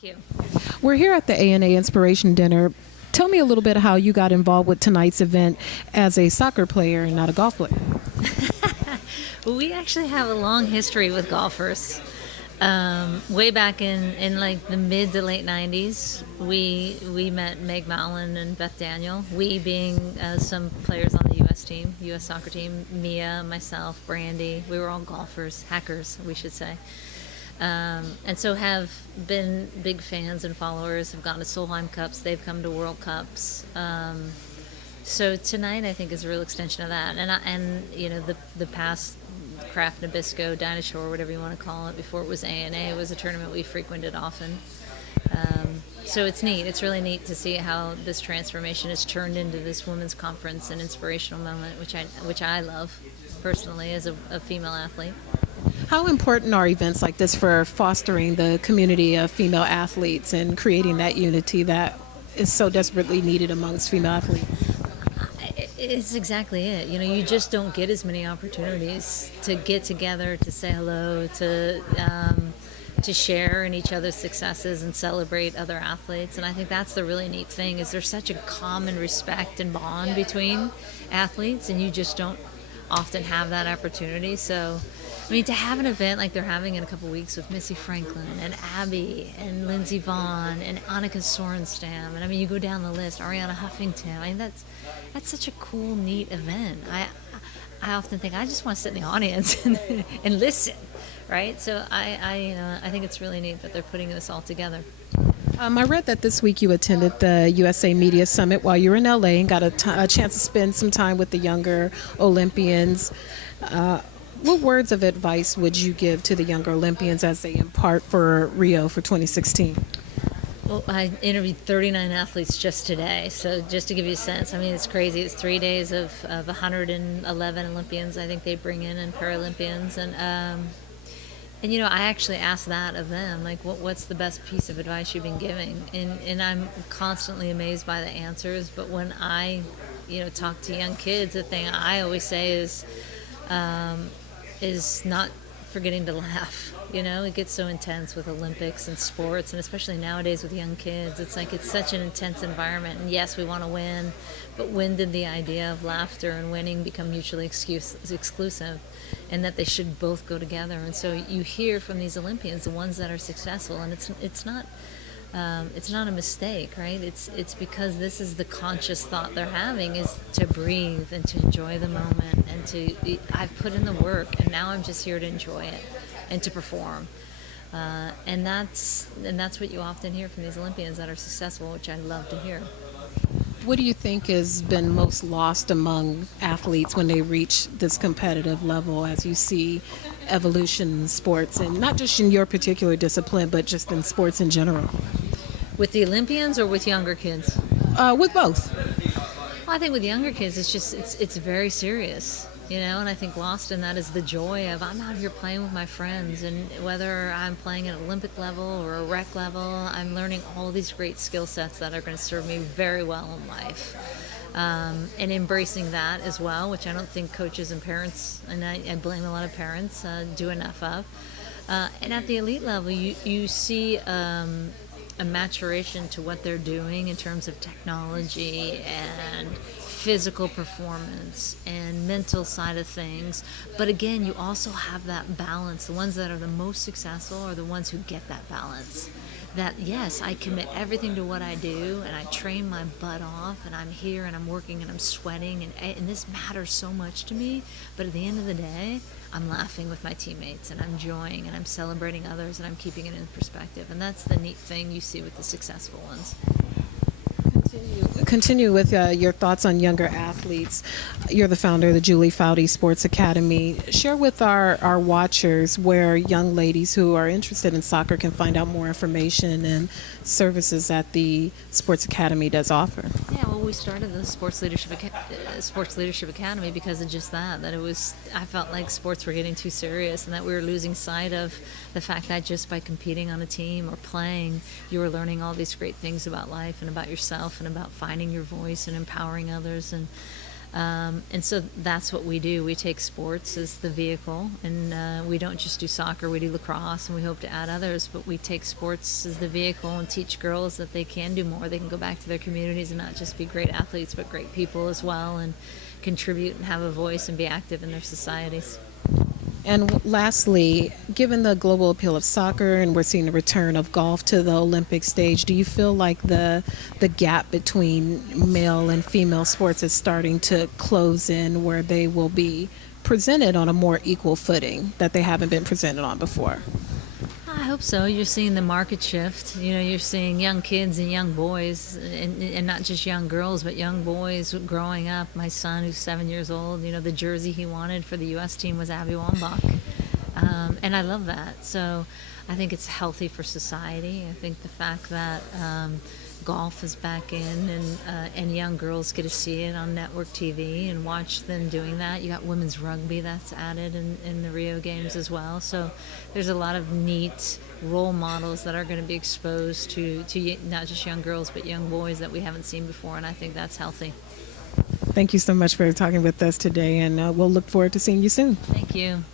Thank you. We're here at the A&A Inspiration Dinner. Tell me a little bit how you got involved with tonight's event as a soccer player and not a golf player. Well, we actually have a long history with golfers. Way back in like the mid to late 90s, we met Meg Mallon and Beth Daniel. We being some players on the U.S. team, U.S. soccer team, Mia, myself, Brandy. We were all golfers, hackers, we should say. And so have been big fans and followers, have gone to Solheim Cups, they've come to World Cups. So tonight I think is a real extension of that. And you know, the past Kraft Nabisco, Dinosaur, whatever you want to call it, before it was A&A, it was a tournament we frequented often. So it's neat. It's really neat to see how this transformation has turned into this women's conference, an inspirational moment, which I love personally as a female athlete. How important are events like this for fostering the community of female athletes and creating that unity that is so desperately needed amongst female athletes? It's exactly it. You know, you just don't get as many opportunities to get together, to say hello, to share in each other's successes and celebrate other athletes. And I think that's the really neat thing, is there's such a common respect and bond between athletes, and you just don't often have that opportunity. So I mean, to have an event like they're having in a couple weeks with Missy Franklin and Abby and Lindsey Vonn and Annika Sorenstam, and I mean, you go down the list, Ariana Huffington. I mean, that's such a cool, neat event. I often think I just want to sit in the audience and listen, right? So I think it's really neat that they're putting this all together. I read that this week you attended the USA Media Summit while you were in LA and got a chance to spend some time with the younger Olympians. What words of advice would you give to the younger Olympians as they impart for Rio for 2016? Well, I interviewed 39 athletes just today, so just to give you a sense, I mean, it's crazy. It's 3 days of 111 Olympians I think they bring in, and Paralympians, and you know, I actually asked that of them, like, what's the best piece of advice you've been giving? And I'm constantly amazed by the answers, but when I, you know, talk to young kids, the thing I always say is not forgetting to laugh. You know, it gets so intense with Olympics and sports, and especially nowadays with young kids. It's like it's such an intense environment, and yes, we want to win, but when did the idea of laughter and winning become mutually exclusive, and that they should both go together? And so you hear from these Olympians, the ones that are successful, and it's not a mistake, right? It's because this is the conscious thought they're having, is to breathe and to enjoy the moment, and I've put in the work, and now I'm just here to enjoy it and to perform. And that's what you often hear from these Olympians that are successful, which I love to hear. What do you think has been most lost among athletes when they reach this competitive level, as you see evolution in sports, and not just in your particular discipline, but just in sports in general? With the Olympians or with younger kids? With both. Well, I think with younger kids, it's very serious, you know, and I think lost in that is the joy of, I'm out here playing with my friends, and whether I'm playing at Olympic level or a rec level, I'm learning all these great skill sets that are going to serve me very well in life. And embracing that as well, which I don't think coaches and parents, and I blame a lot of parents, do enough of. And at the elite level, you see a maturation to what they're doing in terms of technology and physical performance and mental side of things. But again, you also have that balance. The ones that are the most successful are the ones who get that balance. That, yes, I commit everything to what I do, and I train my butt off, and I'm here and I'm working and I'm sweating, and this matters so much to me, but at the end of the day, I'm laughing with my teammates, and I'm enjoying, and I'm celebrating others, and I'm keeping it in perspective. And that's the neat thing you see with the successful ones. Continue with your thoughts on younger athletes. You're the founder of the Julie Foudy Sports Academy. Share with our watchers where young ladies who are interested in soccer can find out more information and services that the Sports Academy does offer. Yeah, well, we started the Sports Leadership Academy because of just that I felt like sports were getting too serious, and that we were losing sight of the fact that just by competing on a team or playing, you were learning all these great things about life and about yourself and about finding your voice and empowering others. And And so that's what we do. We take sports as the vehicle, and we don't just do soccer, we do lacrosse, and we hope to add others, but we take sports as the vehicle and teach girls that they can do more. They can go back to their communities and not just be great athletes, but great people as well, and contribute and have a voice and be active in their societies. And lastly, given the global appeal of soccer and we're seeing the return of golf to the Olympic stage, do you feel like the gap between male and female sports is starting to close in where they will be presented on a more equal footing that they haven't been presented on before? I hope so. You're seeing the market shift. You're seeing young kids and young boys, and not just young girls, but young boys growing up. My son, who's 7 years old, the jersey he wanted for the U.S. team was Abby Wambach. And I love that. So I think it's healthy for society. I think the fact that golf is back in, and young girls get to see it on network TV and watch them doing that. You got women's rugby that's added in the Rio Games as well. So there's a lot of neat role models that are going to be exposed to not just young girls but young boys that we haven't seen before, and I think that's healthy. Thank you so much for talking with us today, and we'll look forward to seeing you soon. Thank you.